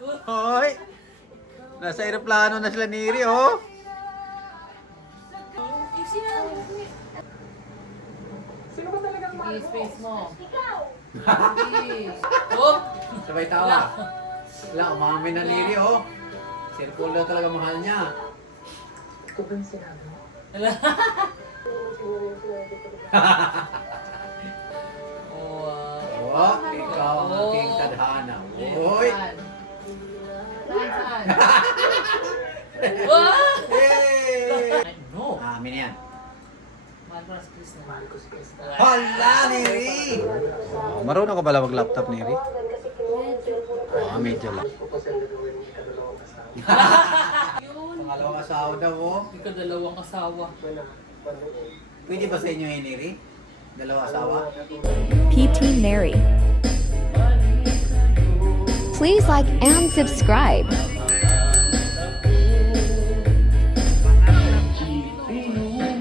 Hoy! Nasa aeroplano na sila Neri, oh. Sino ba talagang mahal mo? Space mo. Ikaw! Oh! Sabay tawa. Wala, umamin na Neri, oh. Circle daw talaga mahal niya. Ito ba yung sinabi mo? Oh, ikaw ang aking tadhana. Hoy! Saan? Wow! Yay! No. Amin yan. Mahal ko na si Chris na. Mahal ko si Krista. Hala, Neri! Oh, marunong ka pala mag-laptop, Neri? Medyo lang. Gusto ko sa gagawin yung ikadalawang kasama. Yun. Pangalawang asawa daw, oh. Ikaw dalawang asawa. Wala. Panood. Pwede ba sa inyo yun, Neri? Dalawa asawa? PT Neri. Please like and subscribe.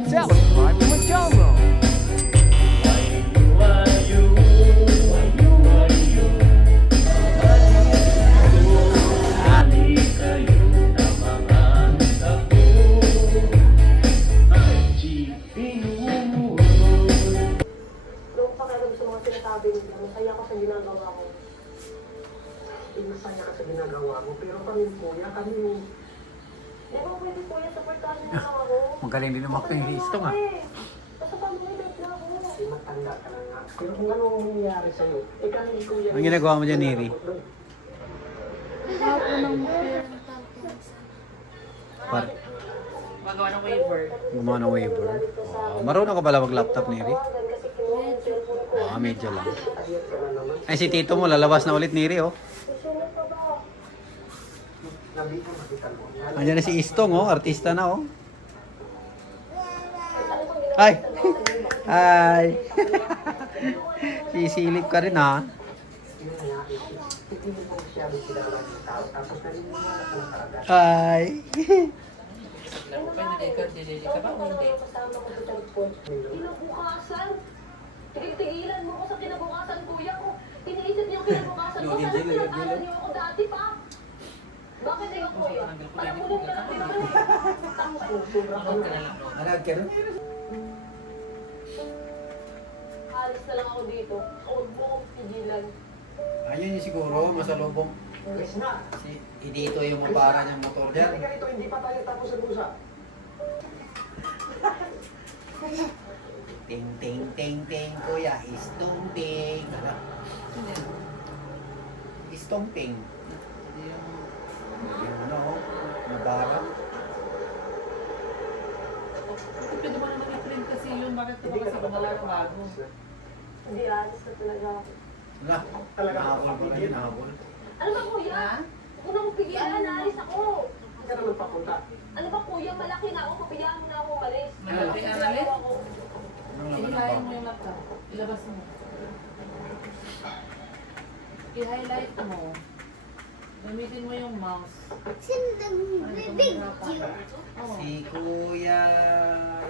Subscribe to my channel. Noong pakialam sa mga sinasabi nila, masaya ko sa ginagawa ko. Masaya ka sa ginagawa mo, pero kami kuya, kami... Di ba pwede kuya, supportahan niyo lang ako. Magaling din umakto yung histong, ah. Basta pag-ulit na ako. Kasi matanda ka na nga. Pero kung ano ang nangyayari sa'yo, kami kuya... Ang ginagawa mo dyan, Neri? Magawa ng waiver. Gumawa ng waiver. Oh, marunong ka pala mag-laptop, Neri? Oh, medyo lang. Ay, si Tito mo, lalabas na ulit, Neri, oh. Andiyan na si Istong, oh. Artista na, oh. Ay! Ay! Sisilip ka rin, ha? Hindi mo masyado kilala ng tao, tapos naniniwala ka lang talaga. Ay! Alam ko pa yung nag-JJ ka ba o hindi? Kinabukasan. Tigil-tigilan mo ko sa kinabukasan, kuya ko. Iniisip niyo yung kinabukasan ko. Sana pinag-aral niyo ako dati pa. Bakit ikaw, kuya? Alam mo din ka na pinag-aral. Huwag ka na lang. Alag ka rin? Alis na lang ako dito. Huwag mo akong pigilan. Ayun yung siguro, masalubong. Chris na, Si Idito yung mapara niyang motor dyan. hindi ka rito, hindi pa tayo tapos ang usap. Ting, ting, ting, ting, kuya. Istong ting. Istong ting. Yung ano, nabara. Pwede mo naman i-print kasi yun. Bakit ka ba kasi gumala ng bago? Hindi, alis na talaga ako. Wala. Nahabol pa rin, nahabol. Ano ba, kuya? Ha? Huwag mo na akong pigilan. Alis ako. Hindi ka naman papunta. Ano ba, kuya? Malaki na ako. Pabayaan mo na ako umalis. Malaki ang alis? Ako. Anong laman ng I-highlight mo bag? yung laptop. Ilabas mo. I-highlight mo. Gamitin mo yung mouse. Oh. Si Kuya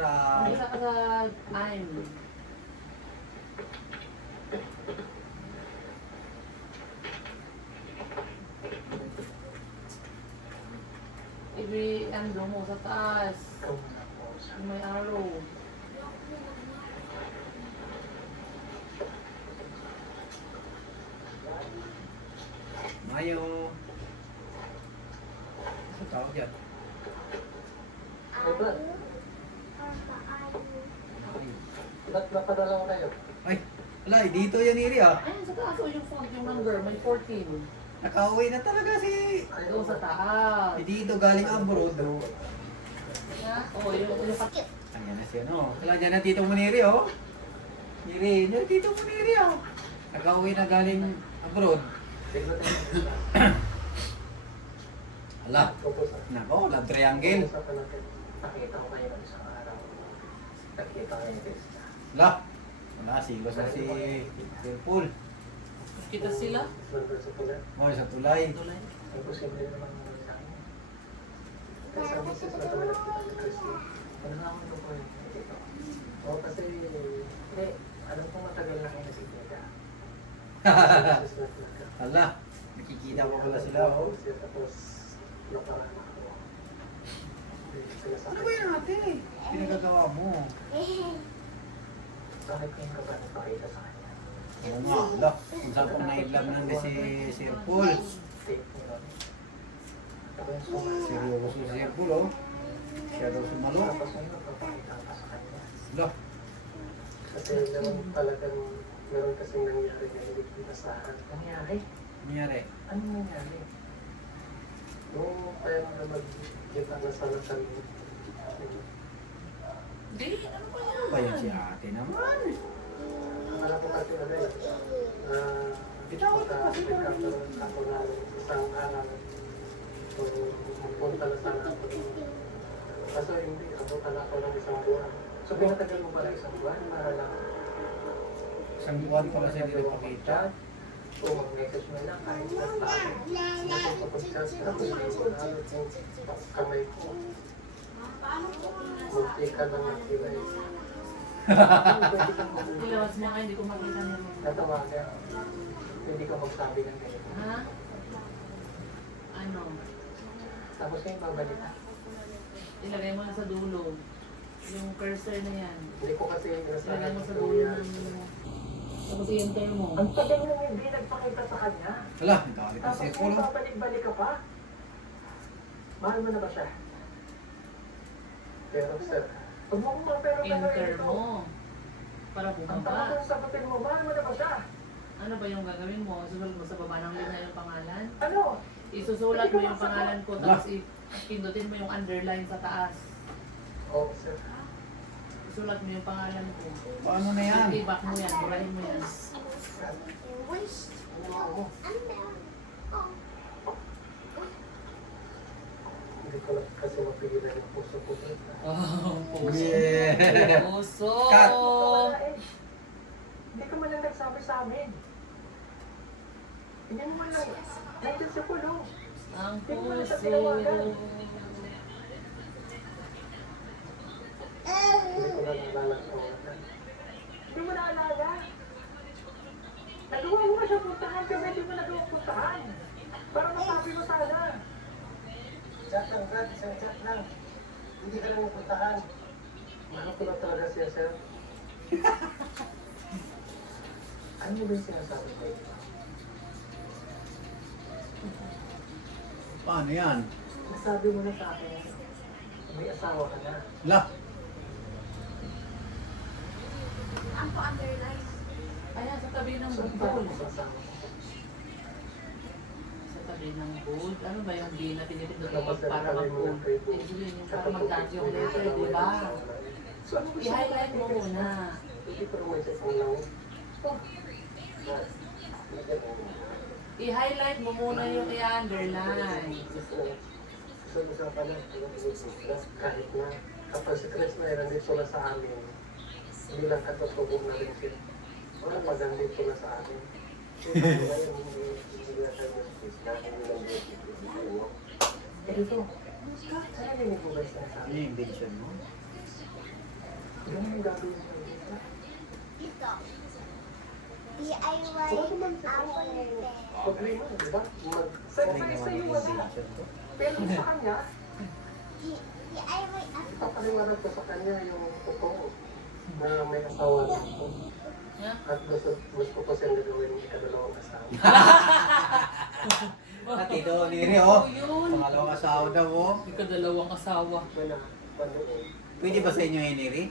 Ram. Isa ka sa I'm. I-ano mo sa taas. Ikaw muna po. Yung may arrow. Mayo. Ano tawag yan? Ay, ba't napadala ko kayo? Ay, wala, dito yan Iri ah. Ayun, sa taas. O yung font, yung number. May 14. Nakauwi na talaga si Doon sa taas. Dito galing abroad. O, yung Ayan na siya, no? Wala dyan na tito mo Neri, oh. Neri, yan tito mo Neri, oh. Nakauwi na galing abroad. Ala, Opo, sir. nako, love triangle. Usapan natin. Nakita ko kayo isang araw. Nakita ko yung Chris. Ala, wala, silos na si Deadpool. kita sila. Nandun sa pula. Oh, sa tulay. Tulay. Imposible naman naman sa akin. Kasi sa business na naman nakita si Christy. Panahon ko po yung dito. Oo, kasi, alam ko matagal na kayo nagkikita. Sa business na talaga. Ala, Nakikita ko pala sila, oh. Tapos, naparaan ako. Ano ba yan ate? Pinagagawa mo. Bakit yung ka ba napakita sa kanya? Oo nga, ala. Kung saan pong na-inlove na si Sir Paul. Tape mo lang. Ako yung sumasabi. Seryoso si Sir Paul, oh. Siya daw sumalo. Tapos ano, papakita ka sa kanya. Ala. Kasi meron kasing nangyari na hindi kita sa akin. Nangyari? Nangyari. Ano nangyari? Nung tayo na mag-kita na sana kami. Hindi, ano ba yan? Ba yan si ate naman? Akala ko kasi magkakaroon ako ng isang araw. So, magpunta na sana ako. Kaso hindi, abutan ako ng isang buwan. So, pinatagal mo pala isang buwan para lang Isang buwan pa kasi hindi nagpakita. o mag-message mo lang kahit na sa akin. Nakapag-chat na ako yung kamay ko. Munti ka lang nakilay. Pwede kang Ilawas mo nga, hindi ko makita niya. natawagan. Hindi ka magsabi ng ganito. Ha? Ano? Tapos yung babalik ka. Ilagay mo na sa dulo. Yung cursor na yan. Hindi ko kasi Ilagay nasabi mo sa ko dulo yan. ng... Tapos i-enter mo. Ang tagal mo hindi nagpakita sa kanya. Ala, nagkakalit na Tapos Sir Paul, kung oh. babalik-balik ka pa. Mahal mo na ba siya? Pero sir, huwag mo kong pero Enter mo. Para Ang bumaba. tama kong sagutin mo, mahal mo na ba siya? Ano ba yung gagawin mo? Susulat mo sa baba ng linya yung pangalan? Ano? Isusulat mo yung pangalan ko, tapos pindutin mo yung underline sa taas. Oo, sir. Isulat mo yung pangalan ko. Paano na yan? I-back mo yan, burahin mo yan. Hindi ko lang kasi mapigilan yung puso ko. Oh, Yeah. puso! Cut. Hindi ka man lang nagsabi sa amin. Hindi mo man lang. Nandiyan sa kulong. Ang Hindi mo man puso! siya tinawagan. Hindi ko na naalala ang tawagan. Hindi mo naalala. Nagawa mo na siya puntahan kasi hindi mo nagawa puntahan. Para masabi mo sana. Chat lang, Brad. Isang chat lang. Hindi ka lang napuntahan. Mahal ko na talaga siya, sir. Ano ba yung sinasabi ko? Paano yan? Nasabi mo na sa akin, may asawa ka na. Ala. Ayan, sa tabi ng So, bowl. paano mo sa asawa mo? Sa tabi ng bowl. Ano ba yung B na pinipindot Tapos mo para mag-bold? Eh, yun yung para mag-dot yung letter, di ba? So, ano gusto mo? I-highlight mo muna. Hindi ko naman siya kung lang. I-highlight mo muna yung i-underline. So, usapan na, kahit na, kapag si Chris na nandito na sa amin, bilang katutubong na rin siya. Wala pag nandito na sa amin. Ito, saan yung ibugay sa Ano amin? yung invention mo? Ganun yung gagawin mo. DIY apple Problema, di ba? Ano yung Sa'yo yung wala. invention ko? Pero sa kanya, DIY apple papaliwanag ko sa kanya yung totoo na may asawa na ako. At gusto ko siyang gagawin yung ikadalawang asawa. At ito, Neri, oh. yun. Pangalawang asawa daw, oh. Ikadalawang asawa. Wala, panood. Pwede ba sa inyo yun, Neri?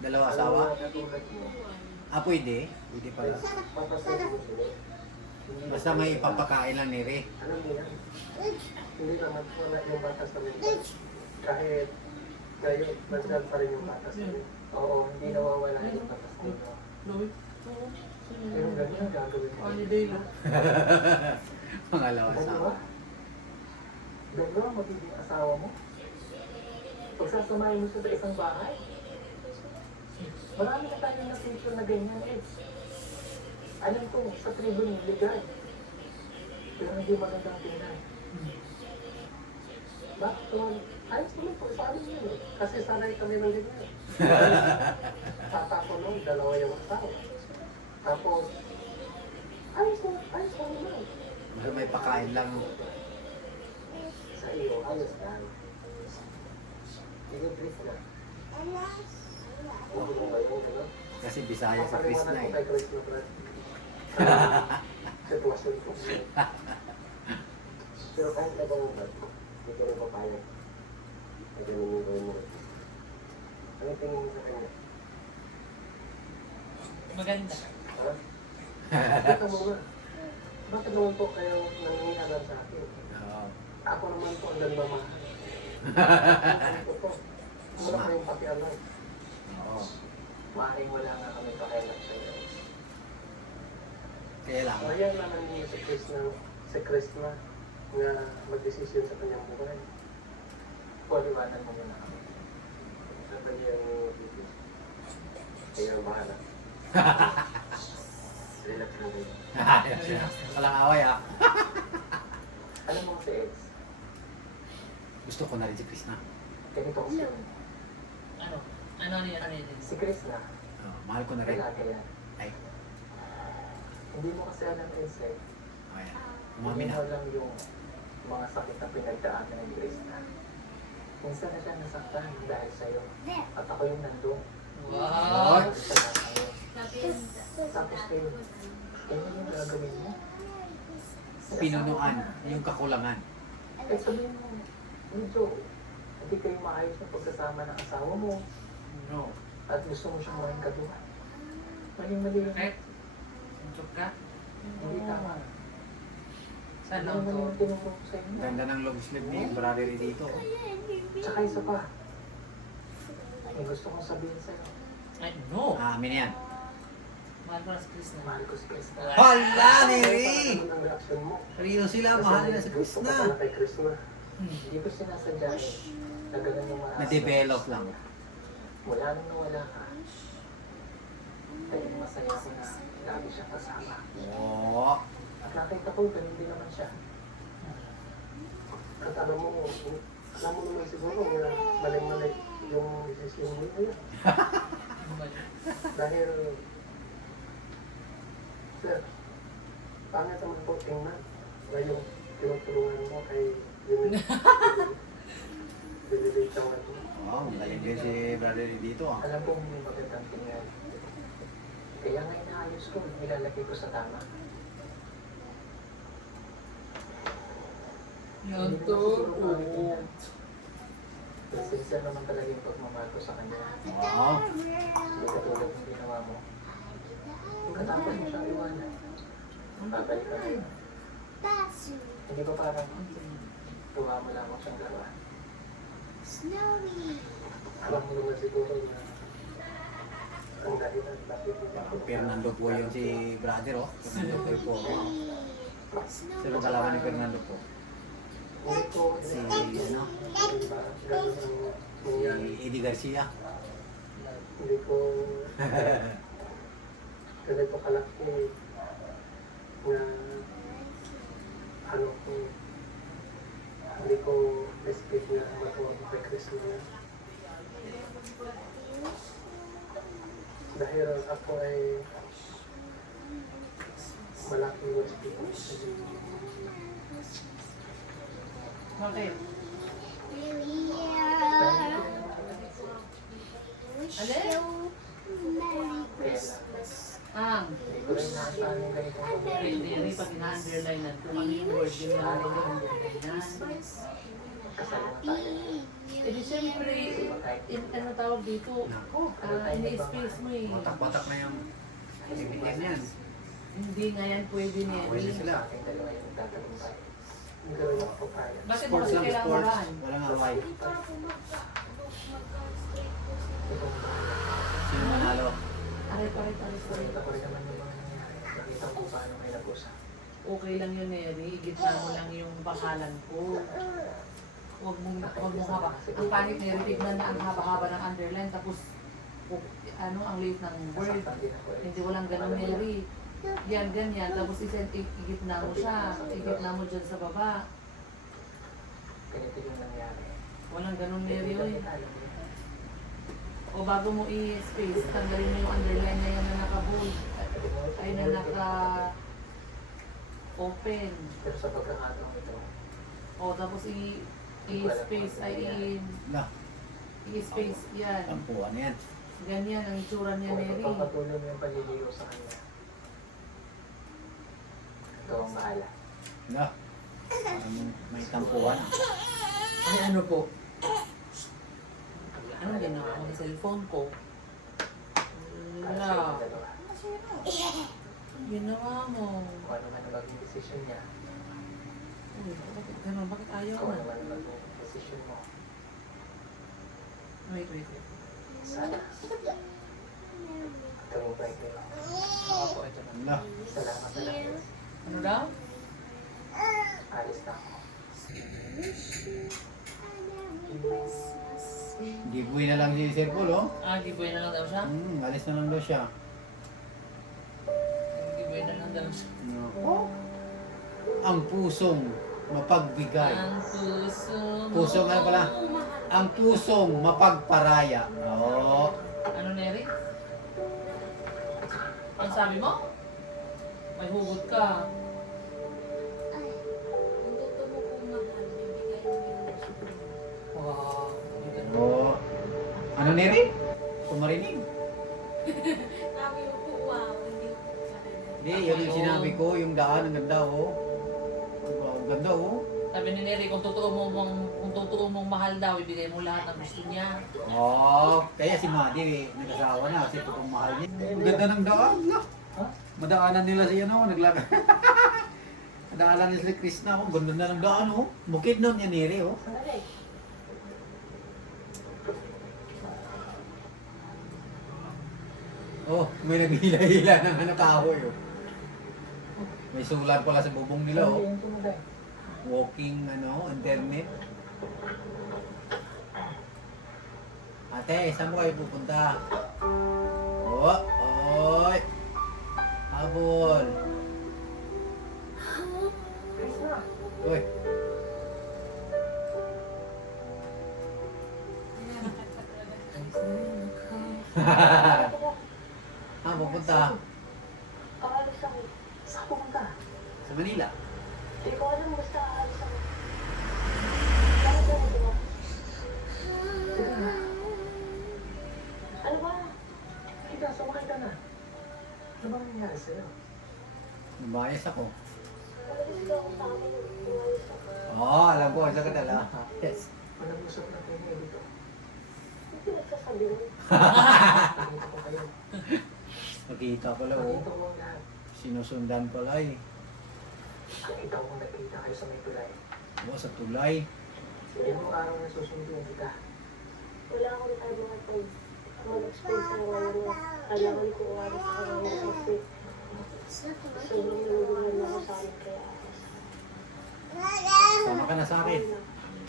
Dalawa asawa? Katulad mo, Ah, pwede. Pwede pala. papasahin mo sila. Basta may ipapakain lang, Neri. Alam mo yan? Hindi naman wala yung batas sa mental. Kahit ngayon, nandyan pa rin yung batas sa mental. Oo, hindi nawawala yung batas nito. Louis? Pero ganyan gagawin mo. Holiday lang. Pangalawang asawa. Dalawa magiging asawa mo. Pagsasamahin mo siya sa isang bahay. Marami na tayong na-picture na ganyan eh. Alam ko, sa tribo niya, ligay. Pero hindi magandang tingnan. Bakit naman? Ayos naman po, sa amin yun eh. Kasi sanay kami ng ganyan. Tata ko nung dalawa yung asawa. Tapos, ayos naman naman. Basta may Kakain lang. Sa iyo, ayos lang. Hindi Chris na. Huwag mo kayo, ano? Kasi Bisaya sa Chris na eh. Kay Chris na, Brad. Sitwasyon ko. Pero kahit na ganun, Brad, hindi ko rin papayag. Ay, ganun yung gawin mo. Ano tingin mo sa kanya? Maganda. Ha? Teka muna. Bakit naman po kayo nangingialam sa akin? Oo. Ako naman po ang nagmamahal. Ako po. Wala kayong pakialam. Oo. Maaaring wala nga kami pakialam sa iyo. Kaya lang. Ayan naman niya si Chris na nga mag-desisyon sa kanyang buhay. Paliwanan mo muna kami. Sa kanyang video. Kaya ang bahala. Relax na rin. Walang away ah. Alam mo si Eds, Gusto ko na rin si Chris na. ganito kasi. Ano? Ano yan? Si Chris na, Mahal ko na rin. lalaki yan. Ay. Hindi mo kasi alam Eds eh. Ayan. Hindi Umami mo na. alam yung mga sakit na pinagdaanan ni Chris na. Minsan na siya nasaktan dahil sa'yo. At ako yung nandun. Wow! Tapos kayo, ano yung gagawin mo? Pinunuan. Yung kakulangan. Eh sabihin mo, medyo hindi kayo maayos na pagsasama ng asawa mo No. at gusto mo siyang maraming kaduhan. Mali-mali yun. Correct? Joke ka? Hindi tama. Saan Ano lang naman to? yung tinuro ko sa inyo? Ganda ng long sleeve ni brother dito. Tsaka isa pa. May gusto kong sabihin sa'yo. Ay, no! Amin yan. Mahal ko na si Chris na. Mahal ko si Chris na. Hala, Neri! Ano naman ang reaksyon mo? Rio sila, mahal nila si Chris Gusto na. ka pala kay Chris na. Hmm. Hindi ko sinasadya eh. Na ganun yung marasa. Na-develop lang. Wala nang nawala ka. Kaya masaya ko na lagi siyang kasama. Oo. At nakita ko, ganun din naman siya. At alam mo naman siguro na mali-mali yung desisyon mo yun. Ano ba yun? Dahil, sir, pangit naman po tingnan na yung tinutulungan mo kay yung dililita mo ito. Oo, magaling din si brother dito ah. Alam ko hindi magandang tingnan. Kaya nga inaayos ko, nilalagay ko sa tama. Yan to. Oo. Sincere naman talaga yung pagmamahal ko sa kanya. Oo. Hindi katulad ng ginawa mo. Katapos mo siyang iwanan. Babalik ka rin. Hindi ba parang tuwa mo lamang siyang gawa? Alam mo naman siguro na ang dahilan bakit Fernando po yun si brother oh. Fernando po. Sino kalaban ni Fernando po? hindi ko Si ano? ganun ang Si nangyari. Eddie Garcia. Hindi ko ganito kalaki na ano ko hindi ko expect na magawa ko kay Chris na dahil ako ay malaking respect ko sa Diyos. Bakit? Ang. Hindi ko rin naasahan yung ganitong Hindi, mangyari. hindi. Pag ina-underline na ito, ano yung word yun na underline yan? Kasal na tayo. Eh di siyempre, ano tawag dito? Ini-space mo eh. Batak-batak na yung limitin yan. Hindi nga yan pwede niya. Pwede sila. Aking dalawa yung nagtatagumpay. Hindi ko rin ako kaya. Bakit mo Sports kasi lang, kailangan sports. maraan? Walang away. Itong Sino manalo? Pare. nakita ko rin naman yung mga nangyari. Nakita ko paano kayo nag-usap. Okay lang yun eh. Igitna mo lang yung pangalan ko. Huwag mong haba. Ang pangit na tignan na ang haba-haba ng underline tapos ano ang late ng word. Nasaktan din ako eh. Hindi walang ganun Mary. Yan, ganyan. Tapos igitna mo siya. Igitna mo dyan sa baba. Ganito yung nangyari. Walang ganun Mary. Ganito Oy. yung tayo. O bago mo i-space, tanggalin mo yung underline na yan na naka-bold. Ay na naka open. Pero sa pagkakataong ito, O, tapos i-space ay Na, i-space yan. tampuan yan. Ganyan ang itsura niya, kung Mary. ipapatuloy mo yung paliliyo sa kanya, ito ang bahala. Na, may tampuan. Ay, ano po? Ano ginawa ko sa cellphone ko? Para sa Wala. inyong dalawa. Ginawa mo. Kung ano man ang maging desisyon niya, Uy, bakit ganun? Bakit ayaw kung mo? ano man ang maging desisyon mo, Wait. sana. Tagumpay kayo. Ako, ito na. Na, Salamat na lang. Ano daw? Alis na ako. giveaway na lang si Sir Paul, oh. Giveaway na lang daw siya? Alis na lang daw siya. Giveaway na lang daw siya. No. Ang pusong mapagbigay. Ang puso mo. Pusong ano pala? Ang pusong mapagparaya. Oo. Ano, Neri? Ang sabi mo? May hugot ka. Wow. Ang ganda. Oo. Ano Neri? Kumarinig. Hindi, yun yung sinabi ko, yung daan, ang ganda, oh. Ang ganda, oh. Sabi ni Neri, kung totoo mong mahal daw, ibigay mo lahat ng gusto niya. Oh, kaya si Madi, nag-asawa na kasi totoong mahal niya. Ang ganda ng daan, no? Madaanan nila siya, no? Naglakad. Nadaanan nila si Krishna, oh. Ganda na ng daan, oh. Bukid nun yan, Neri, oh. Oh, may naghila-hila ng ano kahoy, oh. May sulat pala sa bubong nila, oh. Walking, internet. Ate, saan mo kayo pupunta? Oh, oy. Habol. Uy. Pupunta Aalis ako. Saan pumunta? sa Manila. Hindi ko alam basta aalis ako. Bakit ako diba? Ano ba? Kita, sumakay ka na. Ano bang nangyari sa'yo? Nabayas ako. Umalis ka ako sa amin. Umalis ako. Oo, alam ko. Sa kadala. Yes. Walang usap na kayo ngayon dito. Hindi nagsasabi mo. Nakita ko kayo. Nakita pala, oh. Nakita ko ang lahat. Sinusundan pala, eh. Nakita ko nagkita kayo sa may tulay. Oo, sa tulay. Hindi mo araw na susunduin kita. Wala akong time mga pag mag-explain sa mga ano. Kailangan ko umalis sa kanila kasi sobrang naluluhan na ako sa amin kaya aalis. Sama ka na sa akin.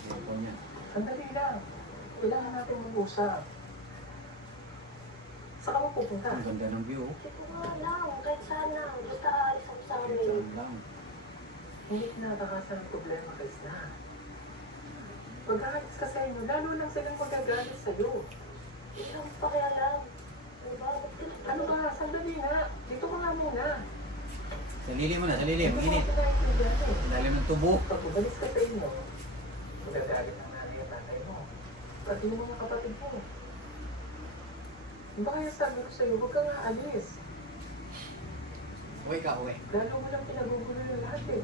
Ito niya. Sandali lang. Kailangan natin mag-usap. Saan ka mo pupunta? Ang ganda ng view, oh. Hindi ko nga alam, kahit sana. Basta aalis ako sa amin. Saan lang. Hindi kinatakasan ang problema kay Sna. Pag-aalis ka sa inyo, lalo lang silang magagalit sa'yo. Hindi lang pakialam. Ano ba? Ano ba? Sandali nga. Dito ka nga muna. Sa lilim mo na, sa lilim. Hindi Init. mo kinaiintindihan eh. Lalim ng tubo. Pag umalis ka sa inyo, magagalit ang nanay at tatay mo. Pati yung mga kapatid mo. Ba kaya sabi ko sa'yo, huwag ka nga alis. Uwi ka, uwi. Lalo mo lang pinagugulo yung lahat eh.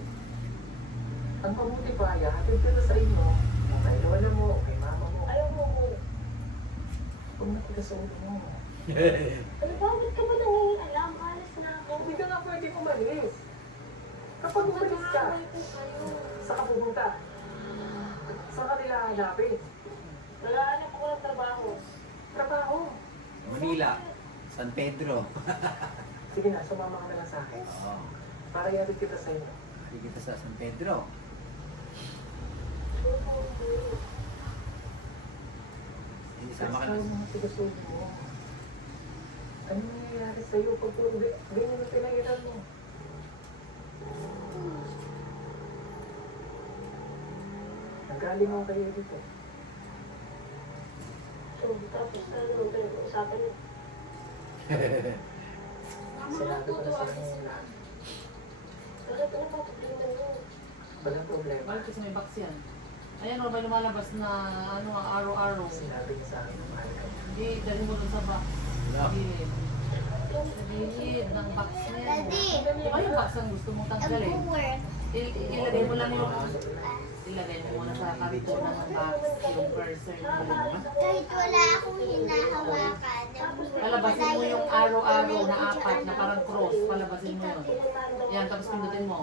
Ang mabuti pa, hatid ka na sa inyo, o kay lola mo, o kay mama mo. Ayaw mo ko. Huwag matigas sa ulo mo. Ano ba? Ba't ka ba nangingialam? Alis na ako. Hindi ka nga pwede umalis. Kapag umalis ka, Nag-aaway po kayo. saan ka pupunta? Saan ka nila hanapin? Naghahanap ako ng trabaho. Trabaho. Manila. San Pedro. Sige na, sumama ka na lang sa akin. Oo. Para yatid kita sa inyo. Hindi kita sa San Pedro. Hindi, sama ka na. Saan mga tigas-ulo mo? Ano nangyayari sa'yo pag ganyan ang pinangitan mo? Nagaling ako kayo dito. So, tapos na naman pinag-uusapan niyo. Sinabi ko na sa inyo lahat. Bakit ano ba? Walang problema. Bakit kasi may box yan? Ayan o, may lumalabas na ano, araw-araw. Sinabi niya sa akin, mahal ka niya. Hindi, dali mo dun sa box. Wala. Sa gilid. Sa gilid ng box niya. Daddy, Ano yung box ang gusto mong tanggalin? nag-work. Ilagay mo lang yung... Ilagay mo muna sa karitonan ng box, yung cursor mo. Kahit wala akong hinahawakan. Palabasin mo yung araw-araw na apat na parang cross. Palabasin mo yun. Yan, tapos pindutin mo.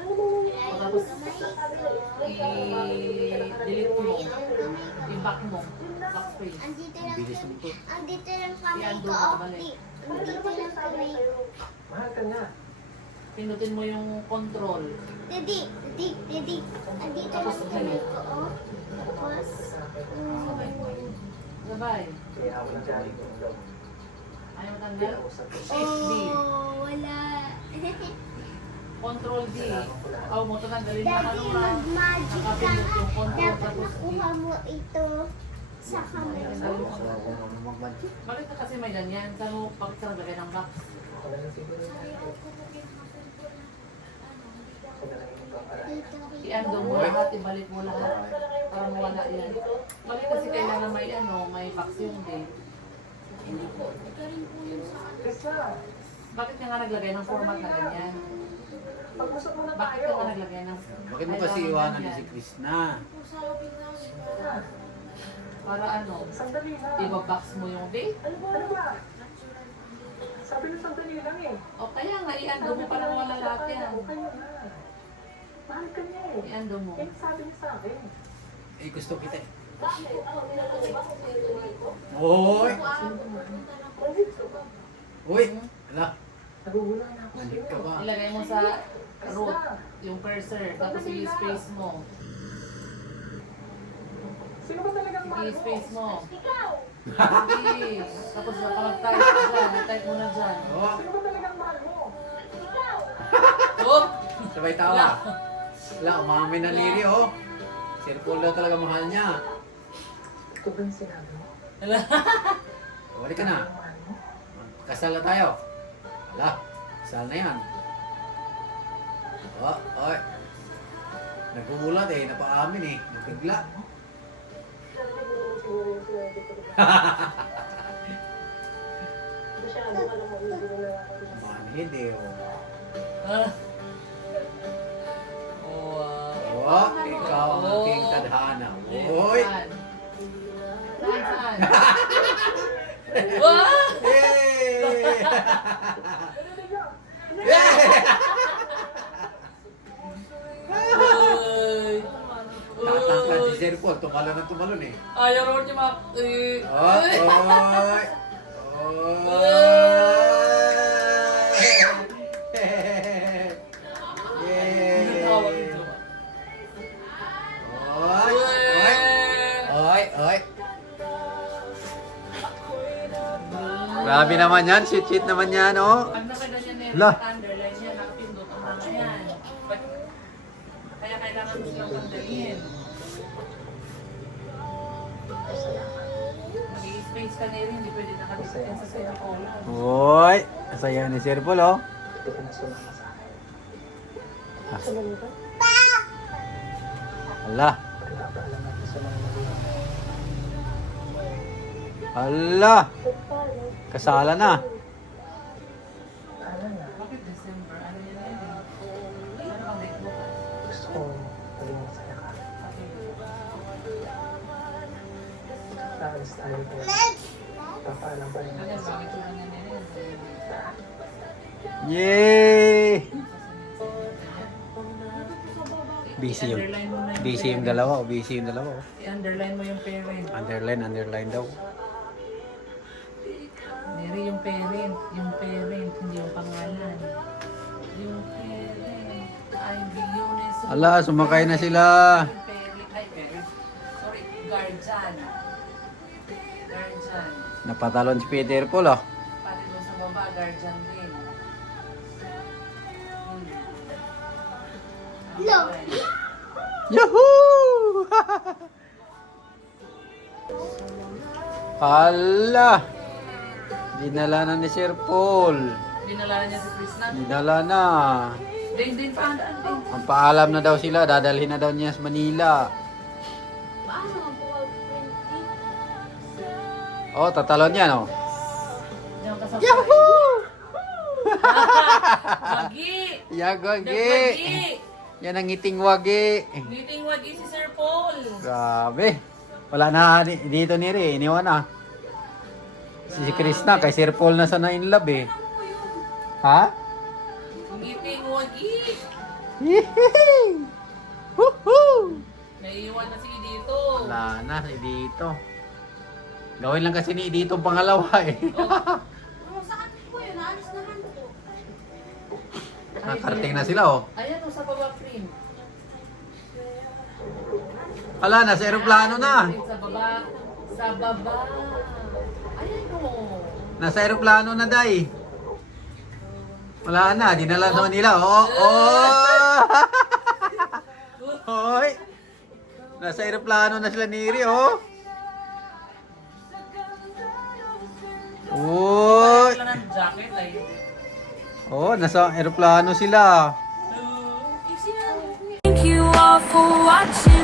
O tapos i-delete mo yung back mo. Back space. Andito Ang lang bilis mo to. Andito lang kamay Yan, ko. doon ka balik. Andito lang kamay ko. Mahal ka niya. Pindutin mo yung control. Daddy. Andito Tapos lang kamay ko. Oh. Tapos, Sabay. Kaya ako lang dyan. Ayaw matanggal? Kinausap ko. Shift D. oh, wala. Control D. Oh, mo tatanggalin na Daddy, ano ha. mag-magic ka. Nakapindot yung control Dapat tapos D. nakuha mo ito sa kamay Sa mo. ako ano mag-budget. Bakit ka kasi may ganyan? Saan mo, bakit ka naglagay ng box? Ako na lang siguro niya. Ako na lang yung paparaan. I-undo mo lahat, ibalik mo lahat. Para mawala yan. Bakit kasi kailangan may ano, may box yung date? Krista, Bakit ka nga naglagay ng format na ganyan? pag-usap muna Bakit tayo. ka nga naglagay ng... Bakit mo kasi iwanan ni si Krishna? Para ano? Sandali lang. Iba-box mo yung date? Ano ba? Sabi na sandali lang eh. O kaya nga, i-undo mo para mawala lahat yan. Okay na. Mahal ka niya eh. I-undo mo. Yan sabi niya sa akin. Eh, gusto kita eh. Bakit? Ano, nilalagay ba kung sino tuloy ko? Hoy! Uy! Ala, Nagugula na ako nandito ka sa'yo. ba? Ilagay mo sa root, yung cursor, tapos i-space mo. Sino ba talagang mahal mo? I-space mo. Ikaw! Hindi. Tapos kapag-type mo dyan, type mo na dyan. Oh, Sino ba talagang mahal mo? Ikaw! Oh! sabay tawa. Wala, umamin na Liri oh. Circle daw talaga mahal niya. Ito ba yung sinabi mo? Balik ka na. Ang mahal mo? Kasal na tayo. Ala, kasal na yan. Oh, oy. Nagulat eh, napaamin eh. Nagkagla. Masyado ka naman hindi mo na Manhid eh oh. Ah. Wow. Oh, ikaw ang aking tadhana. Hoy! Saan? Saan? Wow! Hey! Hey! Uy! Tatangkad si Sir Paul, tumalon ng tumalon eh. Ayaw naman niya Oh, oy! Oy! Oy! Oy! Grabe naman yan, shit naman yan, oh. Pag nakaganyan na La. yung underline niya, nakapindot ang mga yan. Kaya kailangan mo silang tanggalin. Mag-i-space ka na rin, hindi pwede nakadikit sa cellphone. Oy! Asaya ni Sir Paul, oh. Ito ka na sumama sa akin. Ala! Pagkakaalam natin sa mga magulang. Ala! Kasala na. Alam na, Bakit December? Ano yan na yun? Ano bang date mo? gusto ko maging masaya ka. Aalis tayo ko. Papaalam pa rin Ano natin yan? sa Bakit yung ganyan na yan? Yay! Busy yun. I-underline mo na Busy yung dalawa, oh. Busy yung dalawa. Oh. I-underline mo yung parent. Underline daw. Mary, yung parent, hindi yung pangalan. Yung parent, ay Billiones. Ala, sumakay na sila. Yung parent, ay parent. Sorry, guardian. Guardian. Napatalon si Peter Paul, oh. Pati doon sa baba, guardian din. No. Yahoo! Ala! Dinala na ni Sir Paul. Dinala niya si Krishna. Dinala na. Din pa din. Magpaalam na daw sila, dadalhin na daw niya sa Manila. Paano ang buwag 20? Oh, tatalon yan, oh. Diyan ka sa Yahoo! Wagi! Yagwagi! Yan ang ngiting wagi. Meeting wagi si Sir Paul. Grabe. Wala na dito ni Ri, iniwan na. Si Chris na, kay Sir Paul na sana in love eh. Ha? Meeting wagi. Yehey! Woohoo! Naiiwan na si dito. Wala na, si dito. Gawin lang kasi ni dito ang pangalawa eh. Oh, saan po yun? Alis naman po. Nakarating na sila oh. Ayan o, sa baba frame. Wala, nasa aeroplano na. Sa baba. Sa baba. Ayan o. Nasa aeroplano na, Day. Wala na, dinala naman nila. Oh, oh! Hoy! Nasa aeroplano na sila ni Iri, oh. Uy! Wala ng jacket ay. Oh, nasa aeroplano sila. Hello. Eh, sino? Thank you all for watching.